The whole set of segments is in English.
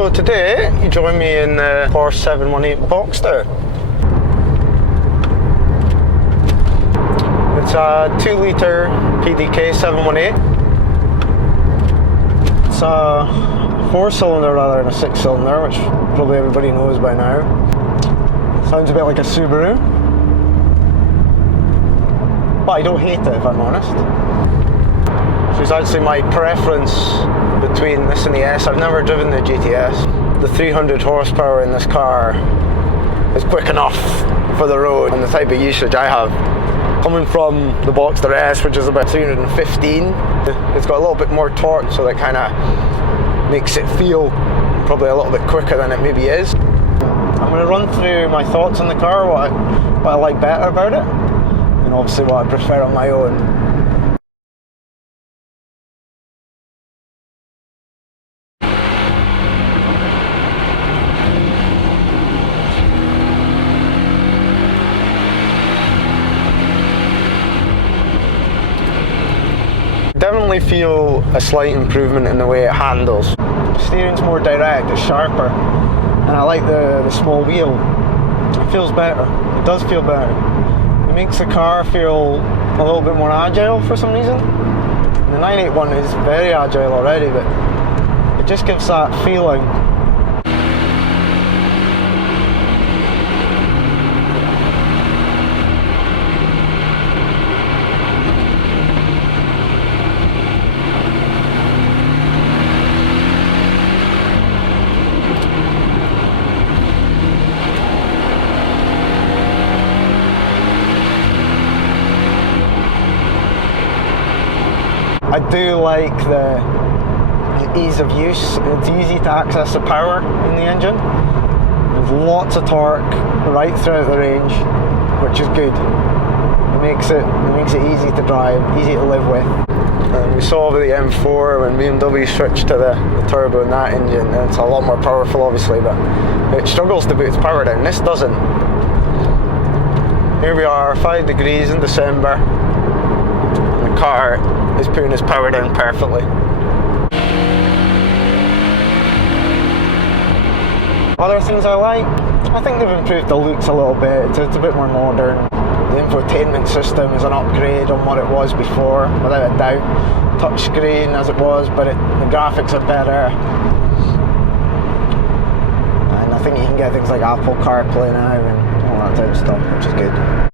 So today you join me in the Porsche 718 Boxster. It's a 2-litre PDK 718. It's a 4-cylinder rather than a 6-cylinder, which probably everybody knows by now. Sounds a bit like a Subaru, but I don't hate it if I'm honest. So it's actually my preference between this and the S. I've never driven the GTS. The 300 horsepower in this car is quick enough for the road and the type of usage I have. Coming from the Boxster S, which is about 315, it's got a little bit more torque, so that kind of makes it feel probably a little bit quicker than it maybe is. I'm going to run through my thoughts on the car, what I like better about it, and obviously what I prefer on my own. Definitely feel a slight improvement in the way it handles. The steering's more direct, it's sharper, and I like the small wheel. It feels better, it does feel better. It makes the car feel a little bit more agile for some reason. The 981 is very agile already, but it just gives that feeling. I do like the ease of use. It's easy to access the power in the engine. There's lots of torque right throughout the range, which is good. It makes it easy to drive, easy to live with. And we saw with the M4 when BMW switched to the turbo in that engine, it's a lot more powerful obviously, but it struggles to put its power down. This doesn't. Here we are, 5 degrees in December, and the car is putting his power down perfectly. Other things I like, I think they've improved the looks a little bit. It's a bit more modern. The infotainment system is an upgrade on what it was before, without a doubt. Touch screen as it was, but the graphics are better. And I think you can get things like Apple Carplay now and all that type of stuff, which is good.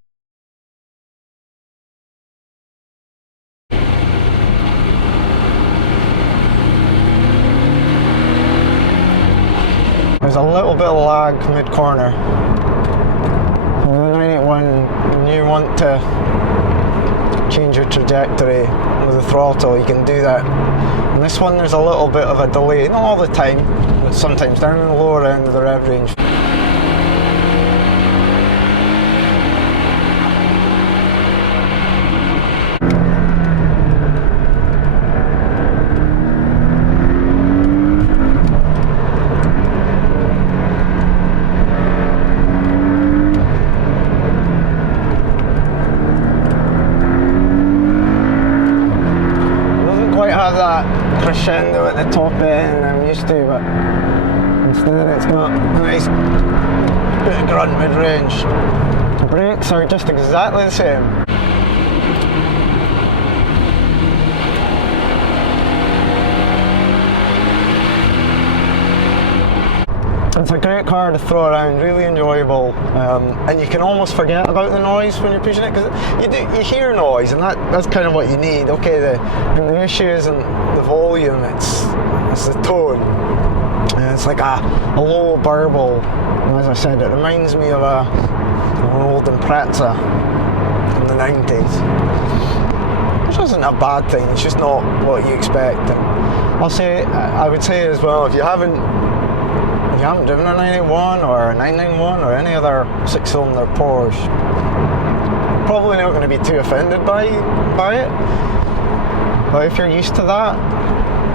There's a little bit of lag mid-corner. The 981, when you want to change your trajectory with the throttle, you can do that. And this one, there's a little bit of a delay, not all the time, but sometimes down in the lower end of the rev range. Have that crescendo at the top end I'm used to, but instead it's got a nice bit of grunt mid-range. The brakes are just exactly the same. It's a great car to throw around, really enjoyable, and you can almost forget about the noise when you're pushing it, because you hear noise, and that's kind of what you need. Okay, the issue isn't the volume, it's the tone. And it's like a low burble, and as I said, it reminds me of an old Impreza from the 90s, which isn't a bad thing, it's just not what you expect. And I would say as well, if you haven't driven a 981 or a 991 or any other 6-cylinder Porsche, probably not going to be too offended by it. But if you're used to that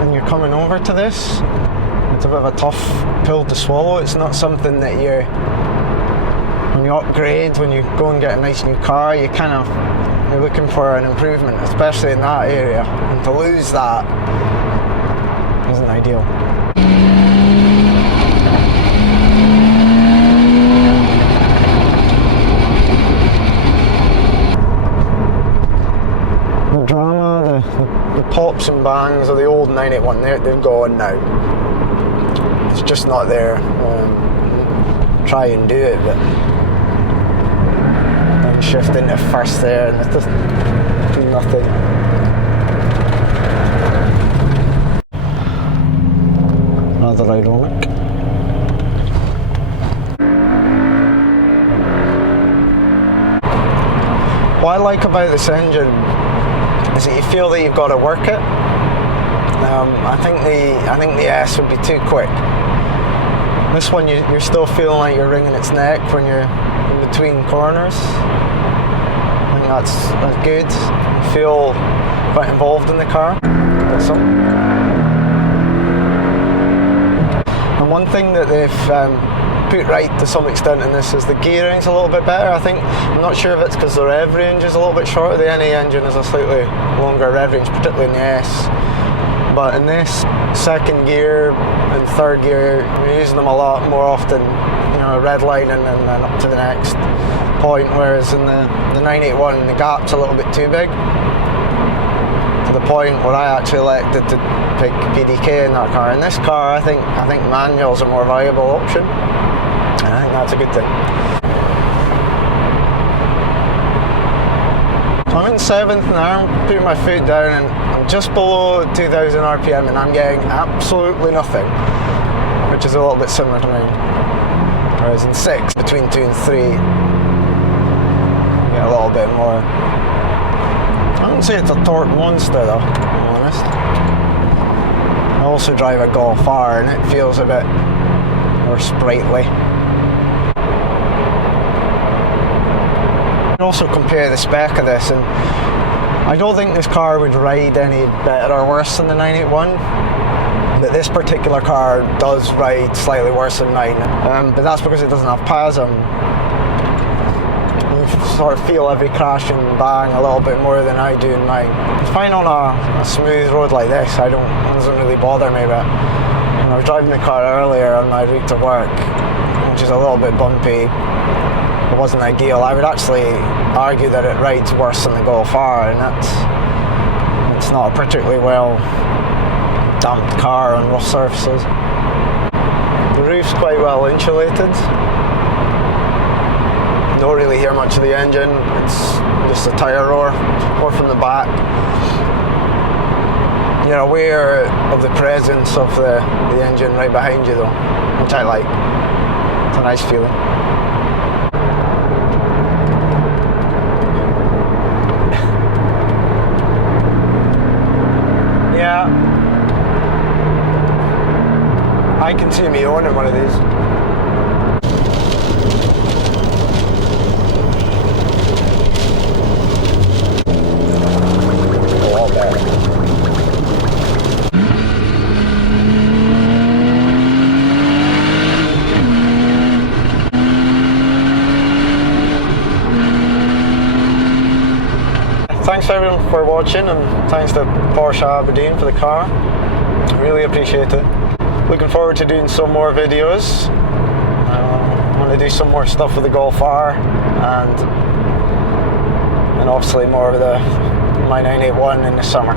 and you're coming over to this, it's a bit of a tough pill to swallow. It's not something that when you upgrade, when you go and get a nice new car, you're looking for an improvement, especially in that area, and to lose that isn't ideal. gaps and bangs of the old 981. They've gone now. It's just not there. Try and do it, but then shift into first there, and it's just nothing. Another ironic. What I like about this engine is that you feel that you've got to work it. I think the S would be too quick. This one, you're still feeling like you're wringing its neck when you're in between corners. I think that's good. You feel quite involved in the car. And one thing that they've put right to some extent in this is the gearing's a little bit better. I'm not sure if it's because the rev range is a little bit shorter. The NA engine is a slightly longer rev range, particularly in the S. But in this, second gear and third gear, you're using them a lot more often, redlining and then up to the next point, whereas in the 981, the gap's a little bit too big, to the point where I actually elected to pick PDK in that car. In this car, I think manual's a more viable option, and I think that's a good thing. So I'm in 7th now, I'm putting my foot down, and I'm just below 2,000 RPM, and I'm getting absolutely nothing, which is a little bit similar to mine. Whereas in 6, between 2 and 3, you get a little bit more. I wouldn't say it's a torque monster though, if I'm honest. I also drive a Golf R, and it feels a bit more sprightly. Also compare the spec of this, and I don't think this car would ride any better or worse than the 981, but this particular car does ride slightly worse than mine, but that's because it doesn't have PASM. You sort of feel every crash and bang a little bit more than I do in mine. It's fine on a smooth road like this. It doesn't really bother me, but when I was driving the car earlier on my route to work, which is a little bit bumpy, it wasn't ideal. I would actually argue that it rides worse than the Golf R, and it's not a particularly well damped car on rough surfaces. The roof's quite well insulated. Don't really hear much of the engine. It's just a tyre roar from the back. You're aware of the presence of the engine right behind you though, which I like. It's a nice feeling. Yeah, I can see me owning one of these. Thanks everyone for watching, and thanks to Porsche Aberdeen for the car. Really appreciate it. Looking forward to doing some more videos. I want to do some more stuff with the Golf R, and obviously more of my 981 in the summer.